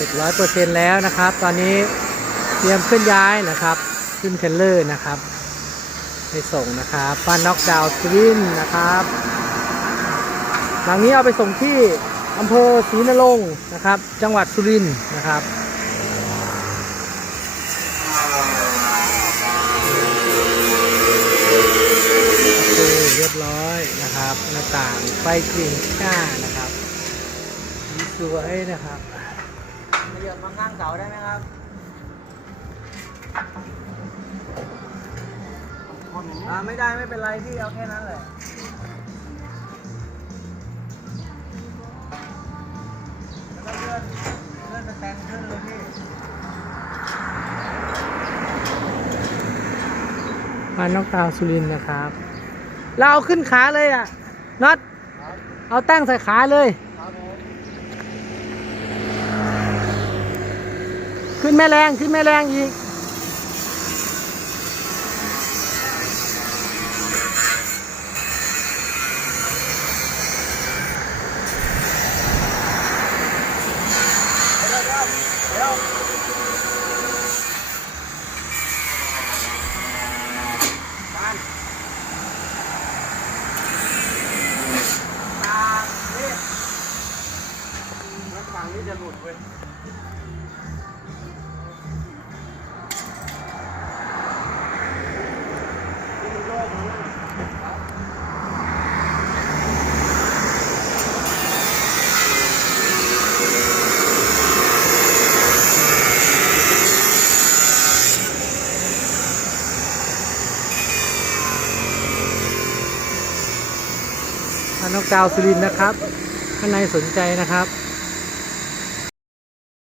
ร็จร้อยเปอร์เซ็นต์แล้วนะครับ ตอนนี้เตรียมเคลื่อนย้ายนะครับ ขึ้นเทรลเลอร์นะครับไปส่งนะครับบ้านน็อกดาวน์สวินนะครับหลังนี้เอาไปส่งที่อำเภอศรีนรงค์นะครับ จังหวัดสุรินทร์นะครับเรียบร้อยนะครับ หน้าต่างไฟกลิ่นก้านะครับสวยนะครับ มาเหยียบมาข้างเสาได้ไหมครับอ่าไม่ได้ไม่เป็นไรพี่เอาแค่นั้นแหละแล้วก็เลื่อนเลื่อนสแตนขึ้นเลยพี่บ้านนอกดาวสุรินทร์นะครับ เราเอาขึ้นขาเลยอะน็อตเอาตั้งใส่ขาเลย ครับผม ขึ้นแม่แรงขึ้นแม่แรงอีก ฝั่งนี้จะหลุดเว้ย นนอกาวสุรินนะครับข้างในสนใจนะครับ